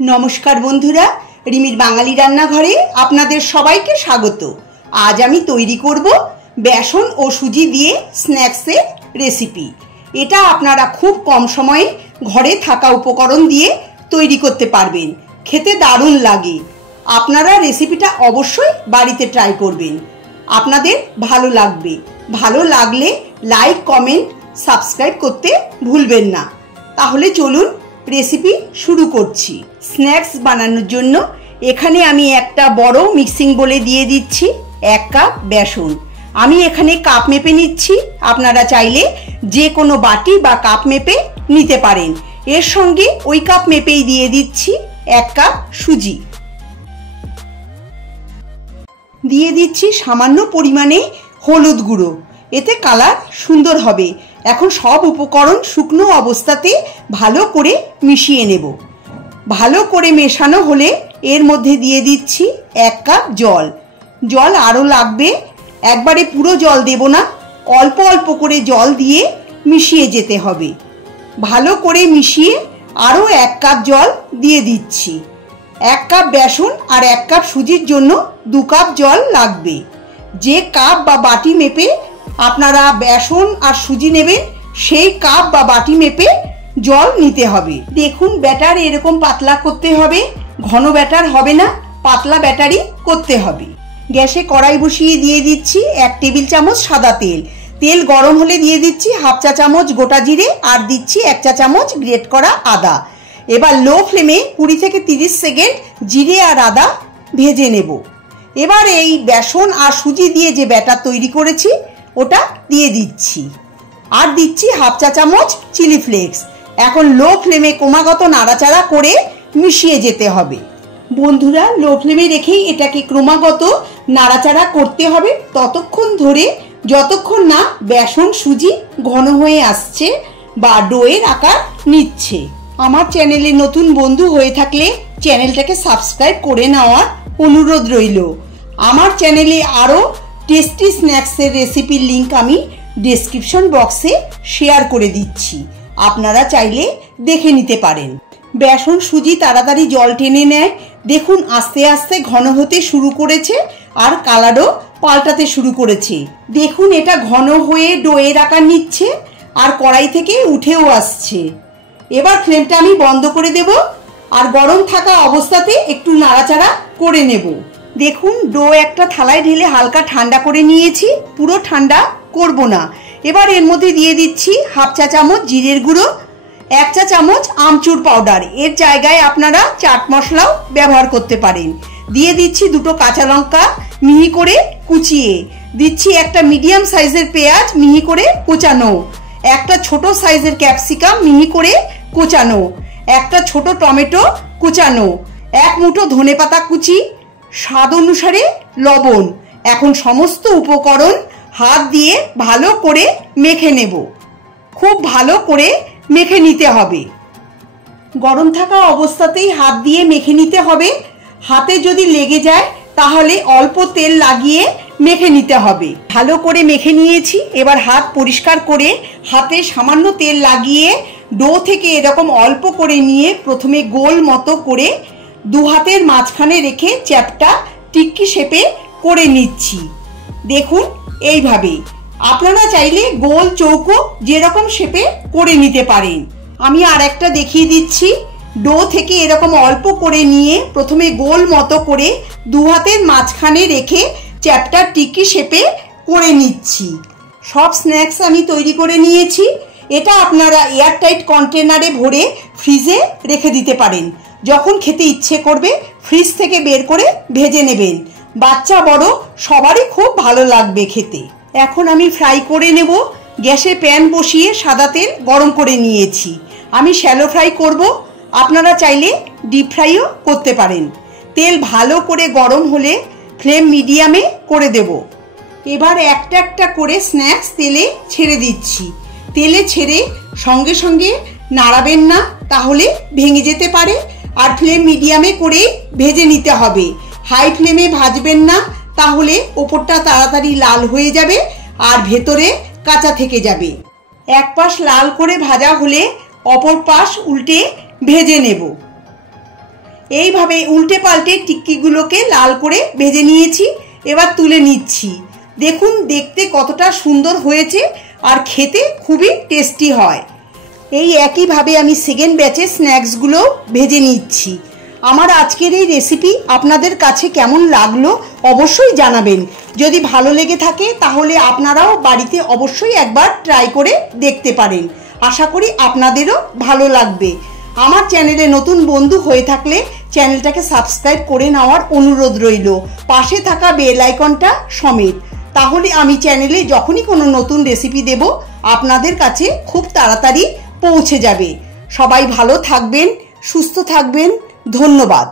नमस्कार बंधुरा रिमिर बांगाली रान्नाघरे आपनादेर सबाइके स्वागत। आज आमी तैरी करब बेसन और सुजी दिए स्नैक्सের रेसिपि। এটা আপনারা खूब कम समय घरे थाका उपकरण दिए तैरी करते पारबेन। खेते दारुण लागे। आपनारा रेसिपिटा अवश्यई बाड़ीते ट्राई करबेन, आपनादेर भालो लागबे। भालो लागले लाइक कमेंट सबस्क्राइब करते भूलबेन ना। ताहले चलुन रेसिपि शुरू करছি। स्नैक्स बानाনোর জন্য এখানে আমি একটা বড় মিক্সিং বোলে দিয়ে দিচ্ছি 1 কাপ বেসন। আমি এখানে কাপ মেপে নিচ্ছি, আপনারা চাইলে যে কোনো বাটি বা কাপ মেপে নিতে পারেন। এর সঙ্গে ওই কাপ মেপেই দিয়ে দিচ্ছি 1 কাপ সুজি। দিয়ে দিচ্ছি সামান্য পরিমাণে হলুদ গুঁড়ো, এতে কালার সুন্দর হবে। এখন সব উপকরণ শুকনো অবস্থাতে ভালো করে মিশিয়ে নেব। ভালো করে মেশানো হলে এর মধ্যে দিয়ে দিচ্ছি 1 কাপ জল। জল আরও লাগবে, একবারে পুরো জল দেব না, অল্প অল্প করে জল দিয়ে মিশিয়ে যেতে হবে। ভালো করে মিশিয়ে আরও 1 কাপ জল দিয়ে দিচ্ছি। 1 কাপ বেসন আর 1 কাপ সুজির জন্য 2 কাপ জল লাগবে। যে কাপ বা বাটি মেপে আপনারা বেসন আর সুজি নেবেন সেই কাপ বা বাটি মেপে জল নিতে হবে। দেখুন ব্যাটার এরকম পাতলা করতে হবে, ঘন ব্যাটার হবে না, পাতলা ব্যাটারই করতে হবে। গ্যাসে কড়াই বসিয়ে দিয়ে দিচ্ছি 1 টেবিল চামচ সাদা তেল। তেল গরম হলে দিয়ে দিচ্ছি হাফ চা চামচ গোটা জিরে আর দিচ্ছি 1 চা চামচ গ্রেট করা আদা। এবার লো ফ্লেমে 20 থেকে 30 সেকেন্ড জিরে আর আদা ভেজে নেব। এবার এই বেসন আর সুজি দিয়ে যে ব্যাটার তৈরি করেছি ওটা দিয়ে দিচ্ছি আর দিচ্ছি হাফ চা চামচ চিলি ফ্লেক্স। এখন লো ফ্লেমে ক্রমাগত নাড়াচাড়া করে মিশিয়ে যেতে হবে। বন্ধুরা লো ফ্লেমে রেখেই এটাকে ক্রমাগত নাড়াচাড়া করতে হবে ততক্ষণ ধরে যতক্ষণ না বেসন সুজি ঘন হয়ে আসছে বা ডোয়ের আকার নিচ্ছে। আমার চ্যানেলে নতুন বন্ধু হয়ে থাকলে চ্যানেলটাকে সাবস্ক্রাইব করে নেওয়ার অনুরোধ রইল। আমার চ্যানেলে আরও টেস্টি স্ন্যাক্সের রেসিপির লিঙ্ক আমি ডেসক্রিপশন বক্সে শেয়ার করে দিচ্ছি, আপনারা চাইলে দেখে নিতে পারেন। বেসন সুজি তাড়াতাড়ি জল টেনে নেয়, দেখুন আস্তে আস্তে ঘন হতে শুরু করেছে আর কালারও পাল্টাতে শুরু করেছে। দেখুন এটা ঘন হয়ে ডোয়ের আকার নিচ্ছে আর কড়াই থেকে উঠেও আসছে। এবার ফ্লেমটা আমি বন্ধ করে দেব আর গরম থাকা অবস্থাতে একটু নাড়াচাড়া করে নেব। দেখুন ডো একটা থালায় ঢেলে হালকা ঠান্ডা করে নিয়েছি, পুরো ঠান্ডা করব না। এবার এর মধ্যে দিয়ে দিচ্ছি হাফ চা চামচ জিরের গুঁড়ো, 1 চা চামচ আমচুর পাউডার, এর জায়গায় আপনারা চাট মশলাও ব্যবহার করতে পারেন। দিয়ে দিচ্ছি 2টো কাঁচা লঙ্কা মিহি করে কুচিয়ে, দিচ্ছি একটা মিডিয়াম সাইজের পেঁয়াজ মিহি করে কোচানো, একটা ছোট সাইজের ক্যাপসিকাম মিহি করে কোচানো, একটা ছোট টমেটো কোচানো, 1 মুঠো ধনেপাতা কুচি, স্বাদ অনুসারে লবণ। এখন সমস্ত উপকরণ হাত দিয়ে ভালো করে মেখে নেব। খুব ভালো করে মেখে নিতে হবে। গরম থাকা অবস্থাতেই হাত দিয়ে মেখে নিতে হবে। হাতে যদি লেগে যায় তাহলে অল্প তেল লাগিয়ে মেখে নিতে হবে। ভালো করে মেখে নিয়েছি। এবার হাত পরিষ্কার করে হাতে সামান্য তেল লাগিয়ে ডো থেকে এরকম অল্প করে নিয়ে প্রথমে গোল মতো করে 2 হাতের মাঝখানে রেখে চ্যাপটা টিক্কি শেপে করে নিচ্ছি। দেখুন এইভাবে আপনারা চাইলে গোল চৌকো যেরকম শেপে করে নিতে পারেন। আমি আর একটা দেখিয়ে দিচ্ছি। ডো থেকে এরকম অল্প করে নিয়ে প্রথমে গোল মতো করে 2 হাতের মাঝখানে রেখে চ্যাপটা টিক্কি শেপে করে নিচ্ছি। সব স্ন্যাক্স আমি তৈরি করে নিয়েছি। এটা আপনারা এয়ারটাইট কন্টেনারে ভরে ফ্রিজে রেখে দিতে পারেন। যখন খেতে ইচ্ছে করবে ফ্রিজ থেকে বের করে ভেজে নেবেন। বাচ্চা বড় সবারই খুব ভালো লাগবে খেতে। এখন আমি ফ্রাই করে নেব। গ্যাসে প্যান বসিয়ে সাদা তেল গরম করে নিয়েছি। আমি শ্যালো ফ্রাই করব, আপনারা চাইলে ডিপ ফ্রাইও করতে পারেন। তেল ভালো করে গরম হলে ফ্লেম মিডিয়ামে করে দেব। এবার একটা একটা করে স্ন্যাক্স তেলে ছেড়ে দিচ্ছি। তেলে ছেড়ে সঙ্গে সঙ্গে নাড়াবেন না, তাহলে ভেঙে যেতে পারে। আর ফ্লেম মিডিয়ামে করে ভেজে নিতে হবে। হাই ফ্লেমে ভাজবেন না, তাহলে ওপরটা তাড়াতাড়ি লাল হয়ে যাবে আর ভেতরে কাঁচা থেকে যাবে। এক পাশ লাল করে ভাজা হলে অপর পাশ উল্টে ভেজে নেব। এইভাবে উল্টে পাল্টে টিক্কিগুলোকে লাল করে ভেজে নিয়েছি। এবার তুলে নিচ্ছি। দেখুন দেখতে কতটা সুন্দর হয়েছে আর খেতে খুবই টেস্টি হয়। এই একইভাবে আমি সেকেন্ড ব্যাচের স্ন্যাক্সগুলো ভেজে নিচ্ছি। আমার আজকের এই রেসিপি আপনাদের কাছে কেমন লাগলো অবশ্যই জানাবেন। যদি ভালো লেগে থাকে তাহলে আপনারাও বাড়িতে অবশ্যই একবার ট্রাই করে দেখতে পারেন। আশা করি আপনাদেরও ভালো লাগবে। আমার চ্যানেলে নতুন বন্ধু হয়ে থাকলে চ্যানেলটাকে সাবস্ক্রাইব করে নেওয়ার অনুরোধ রইল, পাশে থাকা বেল আইকনটা সমেত। তাহলে আমি চ্যানেলে যখনই কোনো নতুন রেসিপি দেব আপনাদের কাছে খুব তাড়াতাড়ি পৌঁছে যাবে। সবাই ভালো থাকবেন, সুস্থ থাকবেন। ধন্যবাদ।